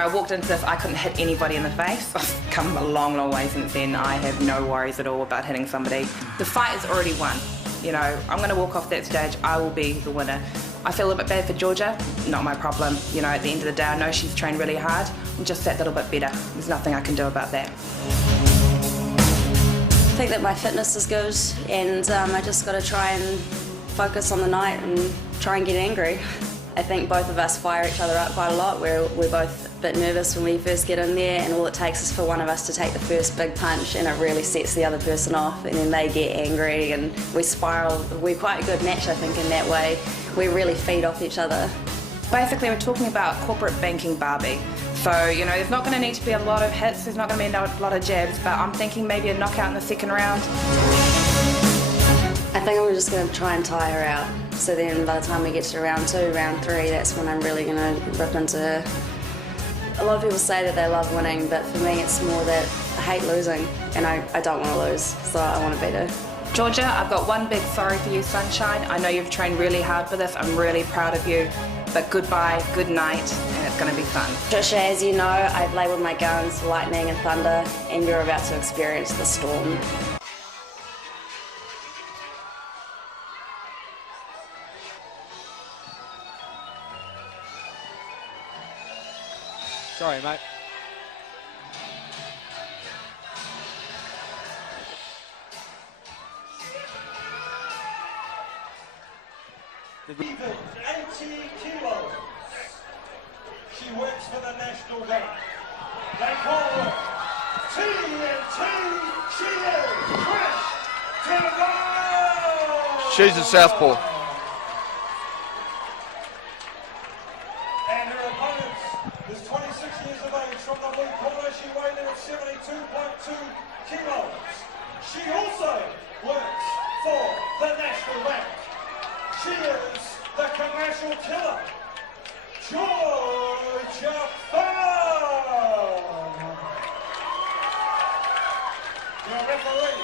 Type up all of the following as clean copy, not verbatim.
I walked into this, I couldn't hit anybody in the face. I've come a long, long way since then. I have no worries at all about hitting somebody. The fight is already won. I'm going to walk off that stage, I will be the winner. I feel a bit bad for Georgia, not my problem. At the end of the day, I know she's trained really hard. I'm just that little bit better. There's nothing I can do about that. I think that my fitness is good, and I just got to try and focus on the night and try and get angry. I think both of us fire each other up quite a lot. We're both a bit nervous when we first get in there, and all it takes is for one of us to take the first big punch, and it really sets the other person off, and then they get angry and we spiral. We're quite a good match, I think, in that way. We really feed off each other. Basically, we're talking about corporate banking Barbie. So, there's not going to need to be a lot of hits, there's not going to be a lot of jabs, but I'm thinking maybe a knockout in the second round. I think I'm just going to try and tie her out. So then by the time we get to round 2, round 3, that's when I'm really going to rip into her. A lot of people say that they love winning, but for me it's more that I hate losing, and I don't want to lose, so I want to beat her. Georgia, I've got one big sorry for you, sunshine. I know you've trained really hard for this. I'm really proud of you. But goodbye, good night, and it's going to be fun. Trisha, as you know, I've labelled my guns lightning and thunder, and you're about to experience the storm. Sorry, mate. Even 80 kilos. She works for the National Bank. They call her TNT. She is Trisha Tevaga. She's a southpaw. And her opponent is 26 years of age from the blue corner. She weighed in at 72.2 kilos. She also works for the National Bank. She is the commercial killer, Trisha TNT. Your referee,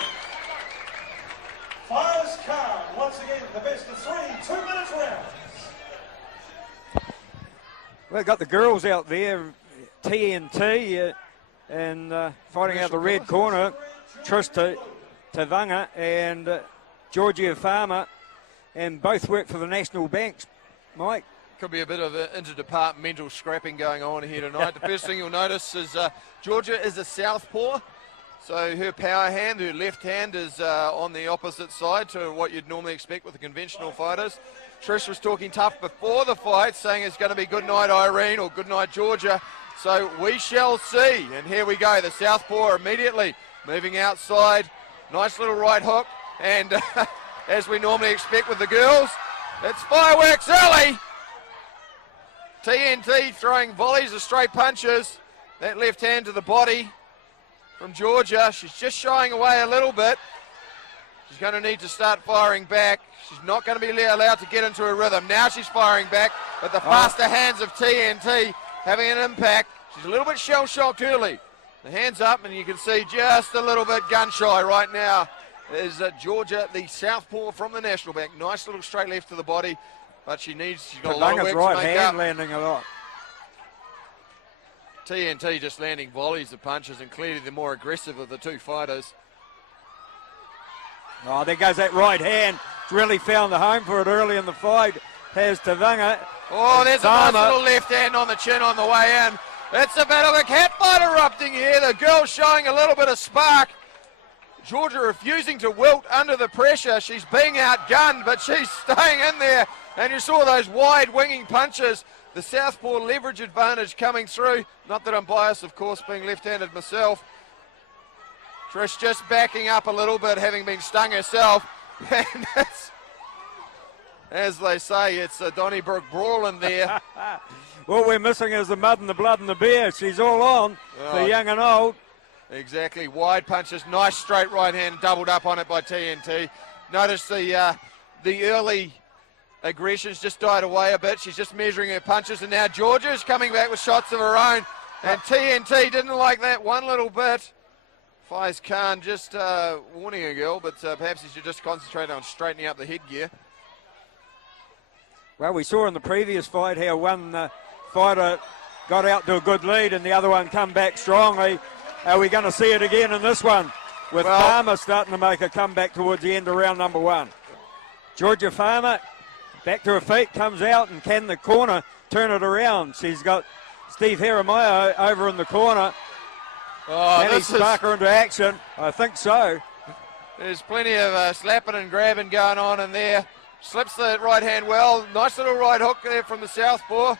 fires card. Once again, the best of 3 2-minute rounds. We've got the girls out there, TNT, and fighting out the red corner, Trisha Tevaga and Georgia Farmer. And both work for the National Banks, Mike. Could be a bit of an interdepartmental scrapping going on here tonight. The first thing you'll notice is Georgia is a southpaw, so her power hand, her left hand, is on the opposite side to what you'd normally expect with the conventional fighters. Trish was talking tough before the fight, saying it's going to be good night Irene or good night Georgia, so we shall see. And here we go, the southpaw immediately moving outside. Nice little right hook, and as we normally expect with the girls, it's fireworks early. TNT throwing volleys of straight punches. That left hand to the body from Georgia. She's just shying away a little bit. She's going to need to start firing back. She's not going to be allowed to get into a rhythm. Now she's firing back, but the faster hands of TNT having an impact. She's a little bit shell-shocked early. The hands up, and you can see just a little bit gun-shy right now. Is Georgia, the southpaw from the National Bank. Nice little straight left to the body, but she's got a lot of work right to make hand up. landing a lot. TNT just landing volleys of punches, and clearly the more aggressive of the two fighters. Oh, there goes that right hand. It's really found the home for it early in the fight. Has Tevaga. Oh, there's a nice little left hand on the chin on the way in. It's a bit of a cat fight erupting here. The girl showing a little bit of spark. Georgia refusing to wilt under the pressure. She's being outgunned, but she's staying in there. And you saw those wide winging punches. The southpaw leverage advantage coming through. Not that I'm biased, of course, being left-handed myself. Trish just backing up a little bit, having been stung herself. And it's, as they say, it's a Donnybrook brawl in there. What we're missing is the mud and the blood and the beer. She's all on, the young and old. Exactly, wide punches, nice straight right hand, doubled up on it by TNT. Notice the early aggression's just died away a bit. She's just measuring her punches, and now Georgia's coming back with shots of her own. And TNT didn't like that one little bit. Faiz Khan just warning a girl, but perhaps he should just concentrate on straightening up the headgear. Well, we saw in the previous fight how one fighter got out to a good lead, and the other one come back strongly. Are we going to see it again in this one? With Farmer starting to make a comeback towards the end of round number 1. Georgia Farmer back to her feet, comes out, and can the corner turn it around? She's got Steve Jeremiah over in the corner. Can he spark her into action? I think so. There's plenty of slapping and grabbing going on in there. Slips the right hand well. Nice little right hook there from the southpaw.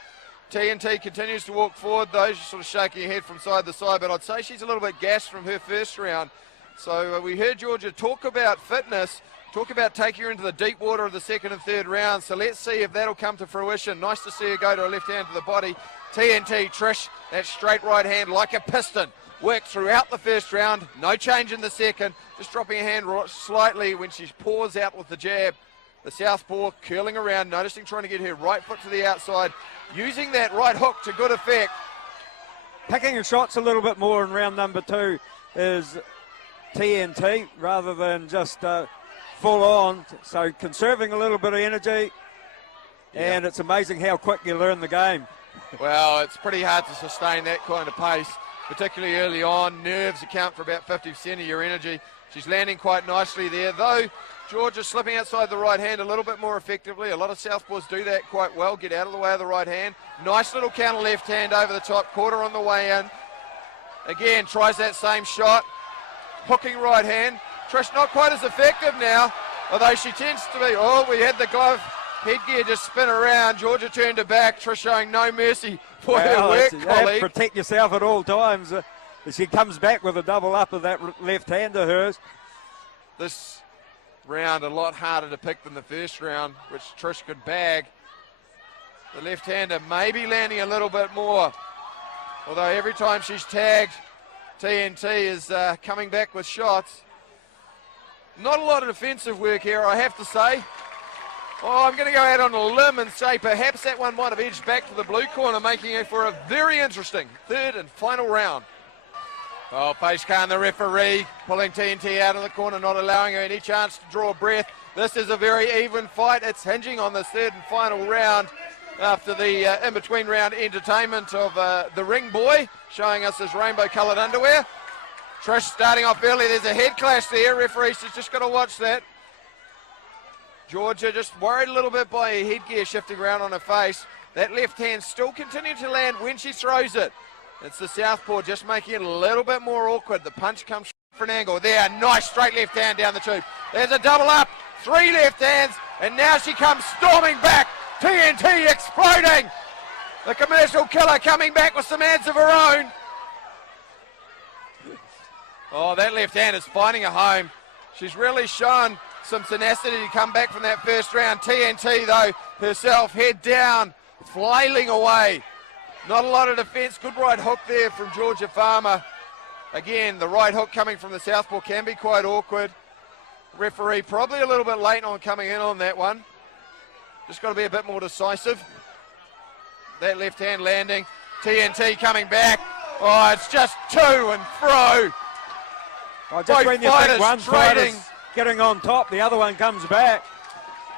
TNT continues to walk forward though. She's sort of shaking her head from side to side, but I'd say she's a little bit gassed from her first round. So we heard Georgia talk about fitness, talk about taking her into the deep water of the second and third round. So let's see if that'll come to fruition. Nice to see her go to a left hand to the body. TNT, Trish, that straight right hand like a piston. Worked throughout the first round. No change in the second. Just dropping her hand slightly when she pours out with the jab. The southpaw curling around, noticing trying to get her right foot to the outside. Using that right hook to good effect. Picking her shots a little bit more in round number 2 is TNT rather than just full on. So conserving a little bit of energy. And it's amazing how quick you learn the game. Well, it's pretty hard to sustain that kind of pace, particularly early on. Nerves account for about 50% of your energy. She's landing quite nicely there, though Georgia slipping outside the right hand a little bit more effectively. A lot of southpaws do that quite well, get out of the way of the right hand. Nice little counter left hand over the top, quarter on the way in. Again, tries that same shot. Hooking right hand. Trish not quite as effective now, although she tends to be. Oh, we had the glove headgear just spin around. Georgia turned her back. Trish showing no mercy for her work colleague. Protect yourself at all times. She comes back with a double up of that left hand of hers. This round a lot harder to pick than the first round, which Trish could bag. The left-hander maybe landing a little bit more, although every time she's tagged, TNT is coming back with shots. Not a lot of defensive work here, I have to say. Oh, I'm going to go out on a limb and say perhaps that one might have edged back to the blue corner, making it for a very interesting third and final round. Oh, Paige Khan, the referee, pulling TNT out of the corner, not allowing her any chance to draw a breath. This is a very even fight. It's hinging on this third and final round after the in-between round entertainment of the ring boy, showing us his rainbow-coloured underwear. Trish starting off early. There's a head clash there. Referee says just got to watch that. Georgia just worried a little bit by her headgear shifting around on her face. That left hand still continuing to land when she throws it. It's the southpaw just making it a little bit more awkward. The punch comes for an angle. There, nice straight left hand down the tube. There's a double up, 3 left hands, and now she comes storming back. TNT exploding. The commercial killer coming back with some hands of her own. Oh, that left hand is finding a home. She's really shown some tenacity to come back from that first round. TNT, though, herself head down, flailing away. Not a lot of defence. Good right hook there from Georgia Farmer. Again, the right hook coming from the southpaw can be quite awkward. Referee probably a little bit late on coming in on that one. Just got to be a bit more decisive. That left hand landing. TNT coming back. Oh, it's just to and fro. Oh, just when you think one fighter's getting on top, the other one comes back.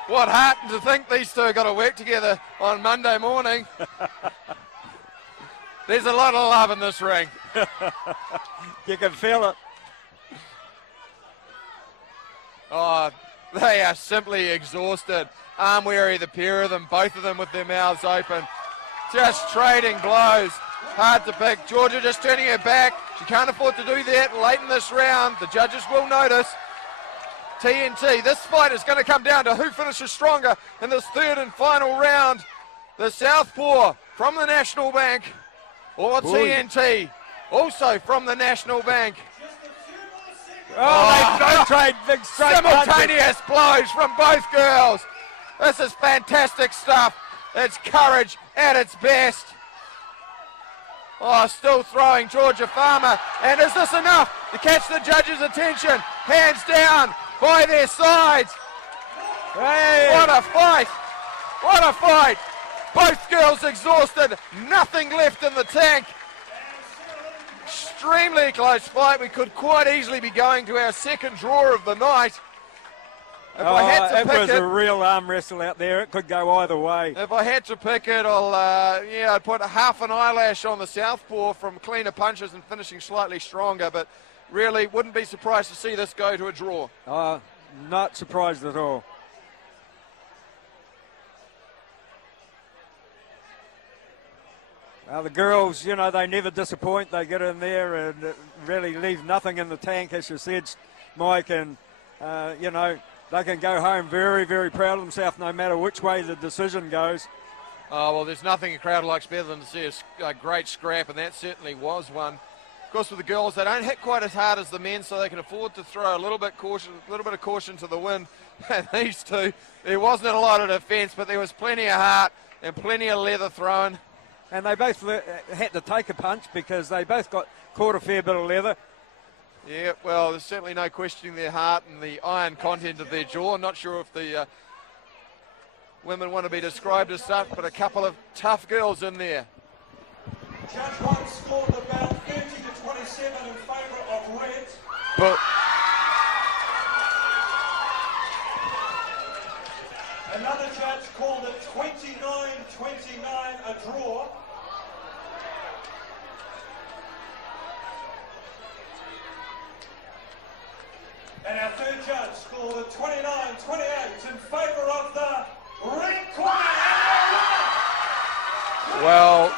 What happened to think these two got to work together on Monday morning. There's a lot of love in this ring. You can feel it. Oh, they are simply exhausted. Arm weary, the pair of them, both of them with their mouths open. Just trading blows. Hard to pick. Georgia just turning her back. She can't afford to do that late in this round. The judges will notice. TNT, this fight is going to come down to who finishes stronger in this third and final round. The southpaw from the National Bank, or TNT, also from the National Bank. Oh, they don't trade big straight simultaneous blows from both girls. This is fantastic stuff. It's courage at its best. Oh, still throwing Georgia Farmer. And is this enough to catch the judges' attention? Hands down by their sides. Hey. What a fight. What a fight. Both girls exhausted. Nothing left in the tank. Extremely close fight. We could quite easily be going to our second draw of the night. It was a real arm wrestle out there. It could go either way. If I had to pick it, I'd put half an eyelash on the southpaw from cleaner punches and finishing slightly stronger, but really wouldn't be surprised to see this go to a draw. Not surprised at all. The girls, you know, they never disappoint. They get in there and really leave nothing in the tank, as you said, Mike, and, you know, they can go home very, very proud of themselves no matter which way the decision goes. Oh, well, there's nothing a crowd likes better than to see a great scrap, and that certainly was one. Of course, with the girls, they don't hit quite as hard as the men, so they can afford to throw a little bit of caution to the wind. And these two, there wasn't a lot of defence, but there was plenty of heart and plenty of leather thrown. And they both had to take a punch because they both caught a fair bit of leather. Yeah, well, there's certainly no questioning their heart and the iron content of their jaw. I'm not sure if the women want to be described as such, but a couple of tough girls in there. Judge one scored the bout 30 to 27 in favour of red. But another judge called it 29-29, a draw. And our third judge scored it 29-28 in favour of the red corner. well,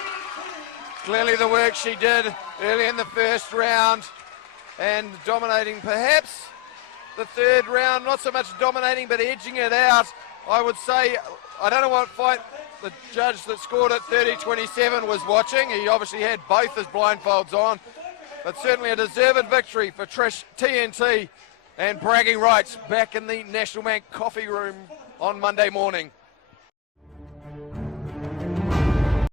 clearly the work she did early in the first round and dominating perhaps the third round, not so much dominating but edging it out. I would say, I don't know what fight the judge that scored it 30-27 was watching. He obviously had both his blindfolds on, but certainly a deserved victory for Trish TNT and bragging rights back in the National Bank coffee room on Monday morning.